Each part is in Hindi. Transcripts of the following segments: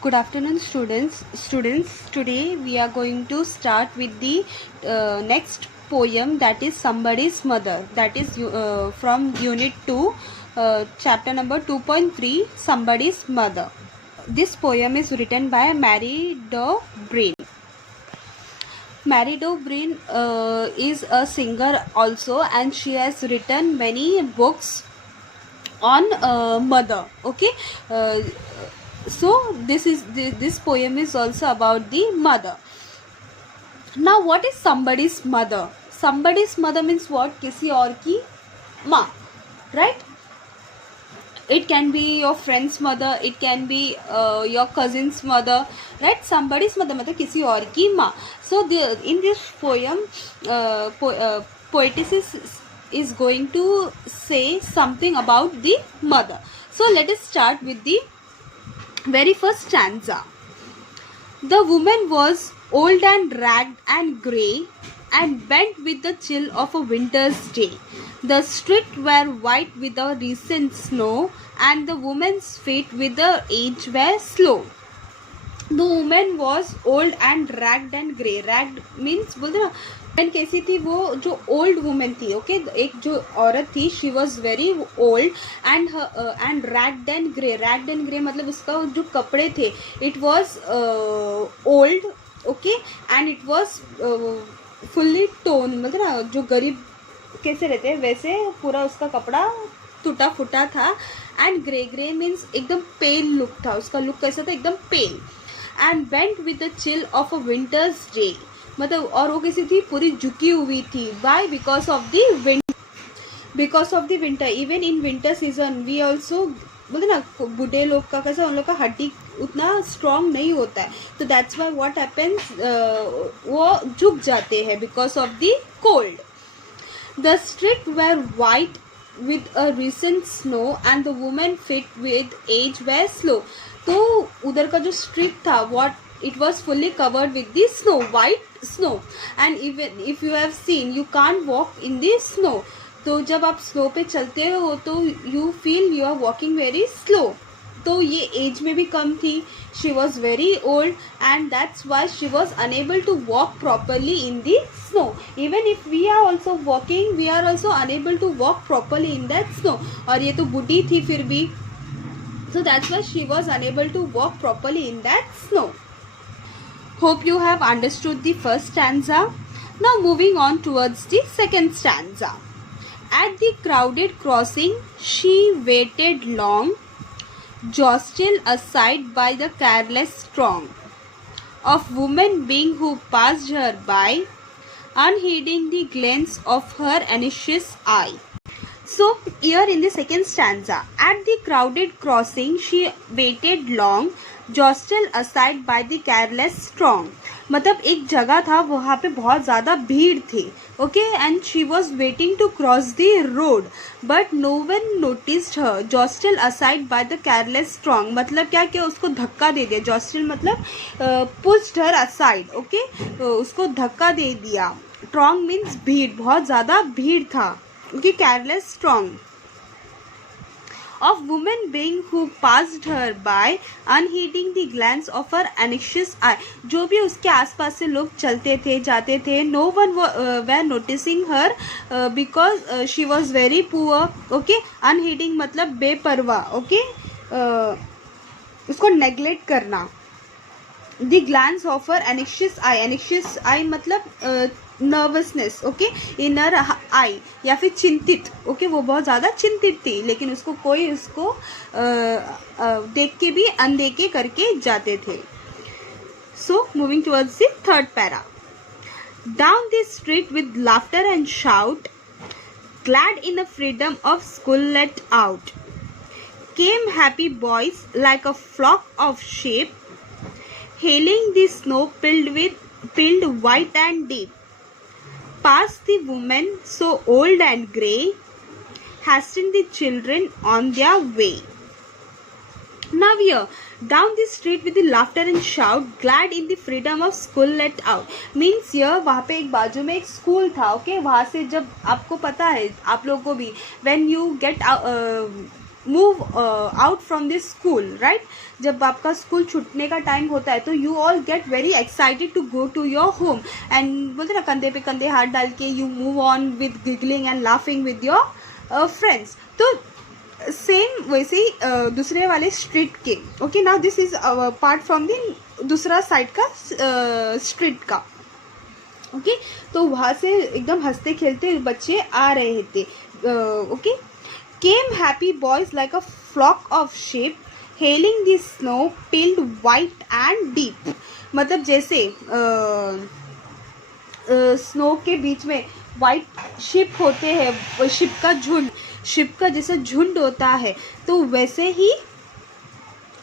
Good afternoon, students. Today we are going to start with the next poem, that is Somebody's Mother. That is from Unit 2, chapter number 2.3, Somebody's Mother. This poem is written by Mary D'O'Brien. Mary D'O'Brien is a singer also, and she has written many books on mother. Okay. So this poem is also about the mother. Now, what is somebody's mother? Somebody's mother means what? किसी और की माँ, right? It can be your friend's mother, it can be your cousin's mother, right? Somebody's mother मतलब किसी और की माँ. So in this poem, poetess is going to say something about the mother. So let us start with the very first stanza. The woman was old and ragged and grey, and bent with the chill of a winter's day. The streets were white with the recent snow, and the woman's feet with the age were slow. The woman was old and ragged and grey. Ragged means बोलते ना, वुमेन कैसी थी? वो जो ओल्ड वुमेन थी, ओके, एक जो औरत थी, she was very old and ragged and grey. Ragged and grey मतलब उसका जो कपड़े थे, it was old, okay, and it was fully tone, मतलब ना जो गरीब कैसे रहते हैं वैसे पूरा उसका कपड़ा टूटा फूटा था. एंड ग्रे, ग्रे मीन्स एकदम पेल लुक था, उसका लुक कैसा था? एकदम pale. And bent with the chill of a winter's day, मतलब और वो कैसी थी? पूरी झुकी हुई थी. Why? Because of the winter. Because of the winter. Even in winter season we also बोलते ना, बूढ़े लोग का कैसा, उन लोग का हड्डी उतना स्ट्रॉन्ग नहीं होता है, तो दैट्स वाई व्हाट हैपेंस, वो झुक जाते हैं because of the cold. The street were white with a recent snow and the woman fit with age were slow. तो उधर का जो स्ट्रीट था, what it was fully covered with the snow, white snow, and even if you have seen, you can't walk in the snow. तो जब आप स्नो पे चलते हो तो you feel you are walking very slow. तो ये एज में भी कम थी. She was very old and that's why she was unable to walk properly in the snow. Even if we are also walking, we are also unable to walk properly in that snow. और ये तो बूढ़ी थी फिर भी, so that's why she was unable to walk properly in that snow. Hope you have understood the first stanza. Now moving on towards the second stanza. At the crowded crossing she waited long, jostled aside by the careless throng of women being who passed her by, unheeding the glance of her anxious eye. So here in the second stanza, at the crowded crossing she waited long, jostled aside by the careless throng. मतलब एक जगह था, वहाँ पे बहुत ज़्यादा भीड़ थी, okay, and she was waiting to cross the road, but no one noticed her. Jostle aside by the careless strong मतलब क्या? कि उसको धक्का दे दिया. जॉस्टल मतलब पुश्ड हर असाइड, ओके, उसको धक्का दे दिया. स्ट्रॉन्ग मीन्स भीड़, बहुत ज़्यादा भीड़ था, okay. Careless strong of woman being who passed her by, unheeding the glance of her anxious eye. जो भी उसके आसपास से लोग चलते थे जाते थे, no one were noticing her because she was very poor, okay. unheeding मतलब बेपरवाह, okay, उसको नेग्लेक्ट करना. the glance of her anxious eye. anxious eye मतलब नर्वसनेस, ओके, इनर आई या फिर चिंतित, ओके. वो बहुत ज़्यादा चिंतित थी, लेकिन उसको कोई उसको देख के भी अनदेखे करके जाते थे. So moving towards the third para. Down the street with laughter and shout, glad in the freedom of school let out, came happy boys like a flock of sheep, hailing the snow filled white and deep. Past the woman so old and grey, hastened the children on their way. Now here, down the street with the laughter and shout, glad in the freedom of school let out. Means here वहाँ पे एक बाजू में एक स्कूल था, ओके. वहाँ से जब आपको पता है, आप लोगों को भी, when you get move out from this school, right? जब आपका स्कूल छूटने का टाइम होता है तो you all get very excited to go to your home and बोलते ना कंधे पे कंधे हाथ डाल के you move on with giggling and laughing with your friends. तो सेम वैसे ही दूसरे वाले स्ट्रीट के. Okay, now this is part from the दूसरा साइड का स्ट्रीट का. ओके, तो वहाँ से एकदम हंसते खेलते बच्चे आ रहे थे. Okay, came happy boys like a flock of sheep hailing the snow piled white and deep. मतलब जैसे स्नो के बीच में वाइट शिप होते हैं, शिप का जैसा झुंड होता है, तो वैसे ही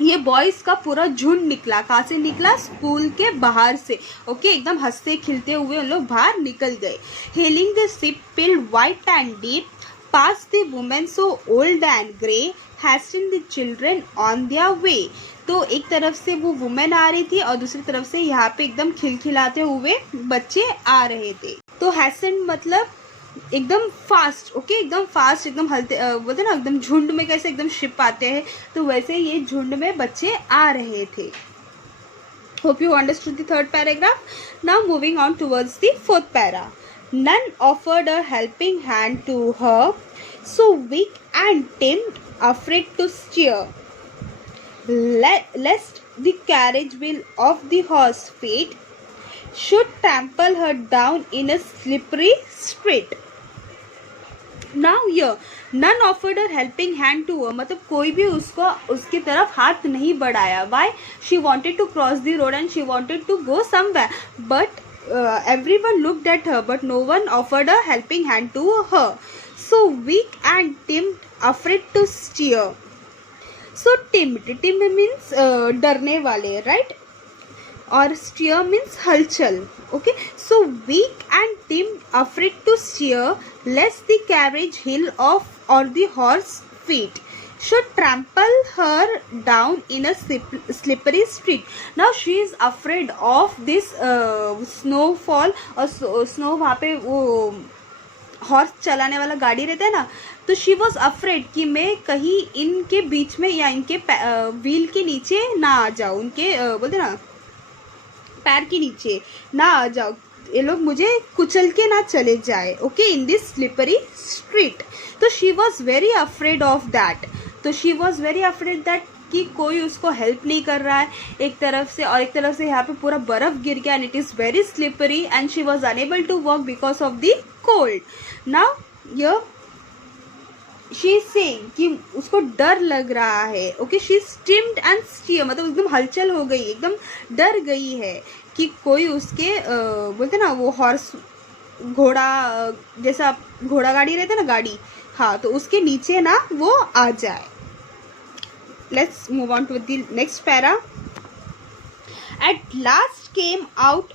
ये बॉयज़ का पूरा झुंड निकला. कहाँ से निकला? स्कूल के बाहर से. ओके, एकदम हंसते खिलते हुए उन लोग बाहर निकल गए. Hailing the ship piled white and deep past the women so old and grey hasten the children on their way. तो एक तरफ से वो वुमेन आ रही थी और दूसरी तरफ से यहाँ पे एकदम खिलखिलाते हुए बच्चे आ रहे थे. तो हैस्टेन मतलब एकदम फास्ट. ओके, एकदम फास्ट, एकदम हलते बोलते ना एकदम झुंड में कैसे एकदम शिप आते हैं, तो वैसे ये झुंड में बच्चे आ रहे थे. Hope you understood the third paragraph. Now moving on towards the fourth para. None offered a helping hand to her, so weak and timid, afraid to steer, lest the carriage wheel of the horse feet should trample her down in a slippery street. Now here, none offered a helping hand to her. मतलब कोई भी उसको उसकी तरफ हाथ नहीं बढ़ाया. Why? She wanted to cross the road and she wanted to go somewhere, but everyone looked at her, but no one offered a helping hand to her. So weak and timid, afraid to steer. So timid means डरने वाले, right? और steer means हलचल. Okay, so weak and timid, afraid to steer, lest the carriage hill off or the horse feet should trample her down in a slippery street. Now she is afraid of this snowfall और snow वहाँ पे वो हॉर्स चलाने वाला गाड़ी रहता है ना, तो शी वॉज अफ्रेड कि मैं कहीं इनके बीच में या इनके व्हील के नीचे ना आ जाऊँ, उनके बोलते ना पैर के नीचे ना आ जाओ, ये लोग मुझे कुचल के ना चले जाए. Okay, in this slippery street. तो she was very afraid of that. तो she was very afraid that कि कोई उसको हेल्प नहीं कर रहा है एक तरफ से, और एक तरफ से यहाँ पे पूरा बर्फ गिर गया and it is very slippery and she was unable to walk because of the cold. Now य शी इज सेइंग कि उसको डर लग रहा है. Okay, she is timid and steer, मतलब एकदम हलचल हो गई, एकदम डर गई है कि कोई उसके बोलते ना वो हॉर्स घोड़ा जैसा घोड़ा गाड़ी रहता है ना गाड़ी, हाँ, तो उसके नीचे ना वो आ जाए. Let's move on to the next para. At last came out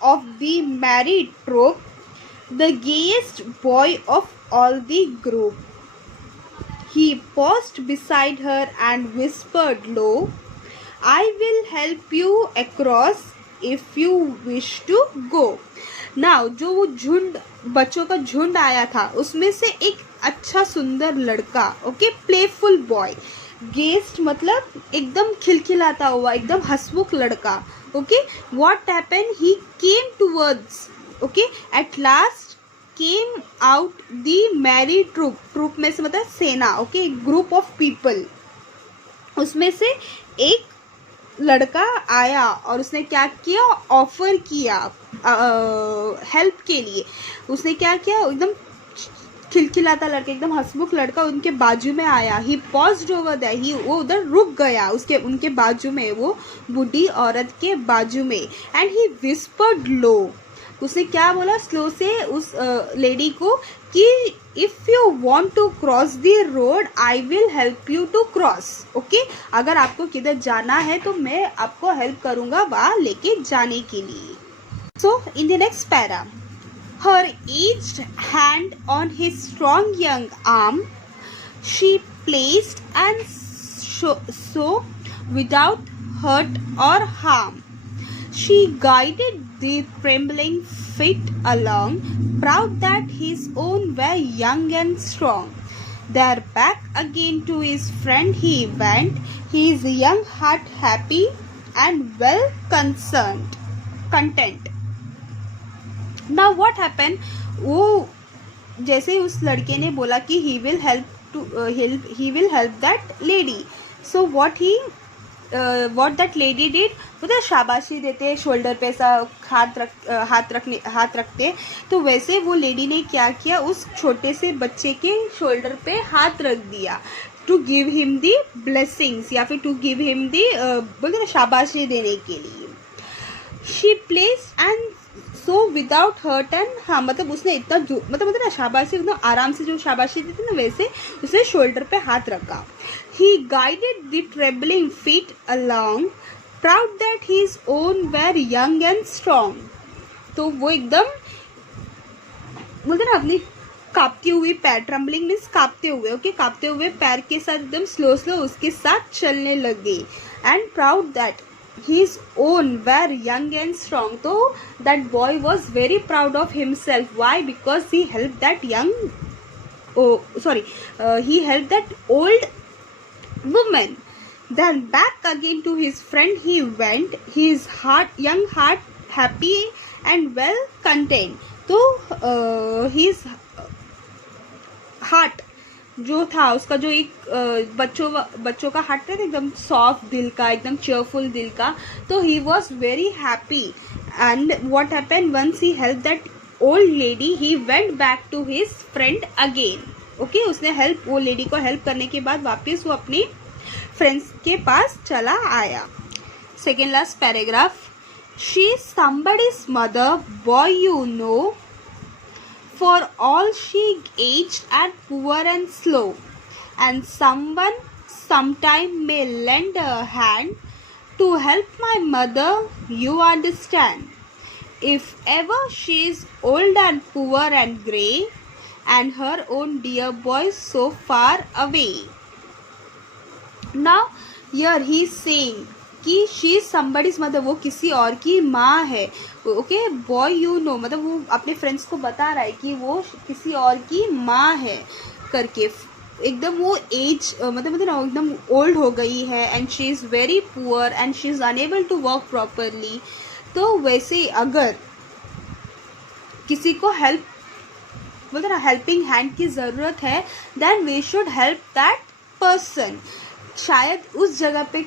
of the merry troop the gayest boy of all the group. He paused beside her and whispered low, I will help you across if you wish to go. Now, जो वो झुंड बच्चों का झुंड आया था उसमें से एक अच्छा सुंदर लड़का, ओके, प्लेफुल बॉय, गेस्ट मतलब एकदम खिलखिलाता हुआ एकदम हंसमुख लड़का. Okay, what happened, he came towards, okay, at last came out the merry troop. Troop में से मतलब सेना. Okay, group of people. उसमें से एक लड़का आया और उसने क्या किया, ऑफर किया हेल्प के लिए. उसने क्या किया, एकदम खिलखिलाता लड़का, एकदम हंसमुख लड़का उनके बाजू में आया. ही पॉज्ड ओवर देयर, ही वो उधर रुक गया उनके बाजू में, वो बूढ़ी औरत के बाजू में. एंड ही विस्पर्ड लो, उसने क्या बोला स्लो से उस लेडी को कि if you want to cross the road I will help you to cross. Okay, अगर आपको किधर जाना है तो मैं आपको हेल्प करूँगा वहाँ लेके जाने के लिए. So in the next para, her aged hand on his strong young arm she placed and so without hurt or harm she guided the trembling feet along, proud that his own were young and strong. There back again to his friend he went, his young heart happy and well content. Now what happened, वो जैसे उस लड़के ने बोला कि he will help that lady. So what that lady did, मतलब शाबाशी देते, शोल्डर पे ऐसा हाथ रखते, तो वैसे वो लेडी ने क्या किया, उस छोटे से बच्चे के शोल्डर पे हाथ रख दिया to give him the blessings, या फिर टू गिव हिम दी बोलते ना शाबाशी देने के लिए. She place and so without hurt and, हाँ मतलब उसने इतना मतलब ना शाबाशी एकदम आराम से जो शाबाशी देती ना वैसे उसने शोल्डर पे हाथ रखा. He guided the trembling feet along, proud that his own were young and strong. तो वो एकदम बोलते ना अपनी कांपती हुई पैर, ट्रम्बलिंग मीन्स कांपते हुए, ओके, कांपते हुए पैर के साथ एकदम स्लो उसके साथ चलने लगे. And proud that his own were young and strong. So that boy was very proud of himself. Why? Because he helped that he helped that old woman. Then back again to his friend he went, his young heart happy and well content. So his heart जो था उसका, जो एक बच्चों का हार्ट था एकदम सॉफ्ट दिल का, एकदम चेयरफुल दिल का, तो he was very happy. And what happen, once he help that old lady, he went back to his friend again. Okay, उसने वो लेडी को हेल्प करने के बाद वापस वो अपनी फ्रेंड्स के पास चला आया. Second last paragraph. She is somebody's mother, boy you know, for all she aged and poor and slow, and someone sometime may lend a hand to help my mother, you understand. If ever she is old and poor and grey, and her own dear boy so far away. Now here he is saying कि शी इज समबडीज मदर, वो किसी और की माँ है. ओके, बॉय यू नो, मतलब वो अपने फ्रेंड्स को बता रहा है कि वो किसी और की माँ है करके. एकदम वो एज मतलब एकदम ओल्ड हो गई है, and she is very poor and she is unable to work properly. तो वैसे अगर किसी को हेल्प बोलते ना हेल्पिंग हैंड की ज़रूरत है, then we should help that person. शायद उस जगह पे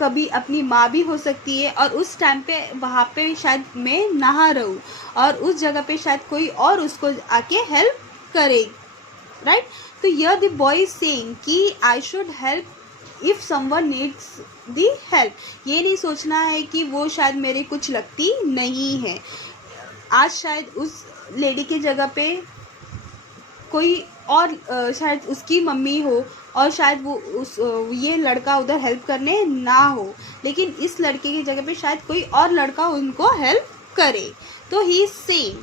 कभी अपनी माँ भी हो सकती है, और उस टाइम पे वहाँ पे शायद मैं ना रहूँ, और उस जगह पे शायद कोई और उसको आके हेल्प करे, राइट. तो यर द बॉय इज सेइंग कि I should help if someone needs the help. ये नहीं सोचना है कि वो शायद मेरे कुछ लगती नहीं है. आज शायद उस लेडी के जगह पे कोई और शायद उसकी मम्मी हो, और शायद वो ये लड़का उधर हेल्प करने ना हो, लेकिन इस लड़के की जगह पे शायद कोई और लड़का उनको हेल्प करे. तो ही इज सेइंग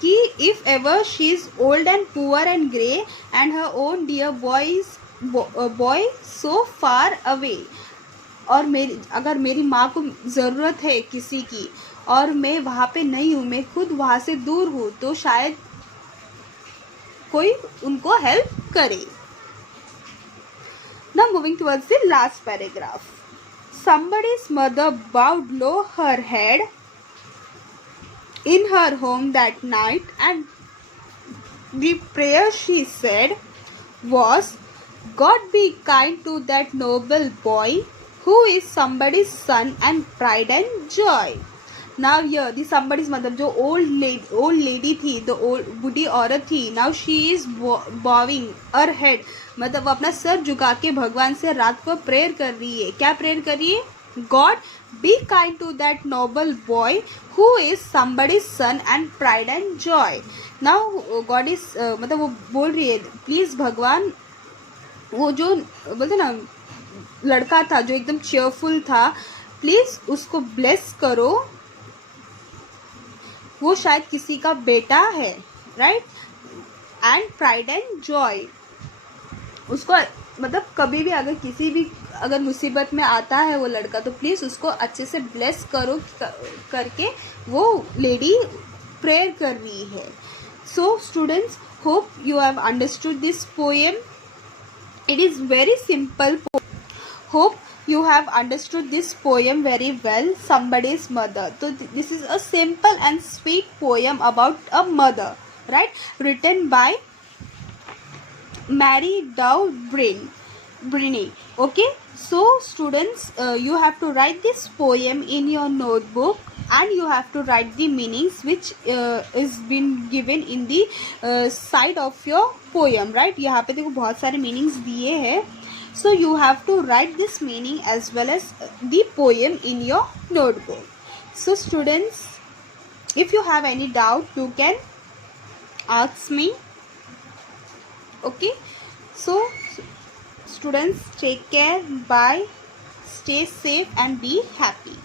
कि if ever she is old and poor and grey and her own dear boy so far away, और अगर मेरी माँ को ज़रूरत है किसी की और मैं वहाँ पे नहीं हूँ, मैं खुद वहाँ से दूर हूँ, तो शायद कोई उनको हेल्प करे. Now moving towards the last paragraph. Somebody's mother bowed low her head in her home that night, and the prayer she said was, God be kind to that noble boy who is somebody's son and pride and joy. Now here the somebody's mother, जो old lady थी, the old बूढ़ी औरत थी, now she is bowing her head, मतलब वो अपना सर झुका के भगवान से रात को प्रेयर कर रही है. क्या प्रेयर कर रही है? God be kind to that noble boy who is somebody's son and pride and joy. Now God is मतलब वो बोल रही है, प्लीज़ भगवान, वो जो बोलते ना लड़का था जो एकदम चेयरफुल था, प्लीज़ उसको ब्लेस करो, वो शायद किसी का बेटा है, right. And pride and Joy, उसको मतलब कभी भी अगर मुसीबत में आता है वो लड़का, तो प्लीज़ उसको अच्छे से ब्लेस करो करके वो लेडी प्रेयर कर रही है. So students, hope you have understood this poem. It is very simple. Hope you have understood this poem very well, Somebody's Mother. So this is a simple and sweet poem about a mother, right? Written by Mary Dow Briney. Okay, so students, you have to write this poem in your notebook, and you have to write the meanings which is been given in the side of your poem, right? यहाँ पे देखो बहुत सारे meanings दिए हैं, so you have to write this meaning as well as the poem in your notebook. So students, if you have any doubt, you can ask me. Okay, so students, take care, bye, stay safe and be happy.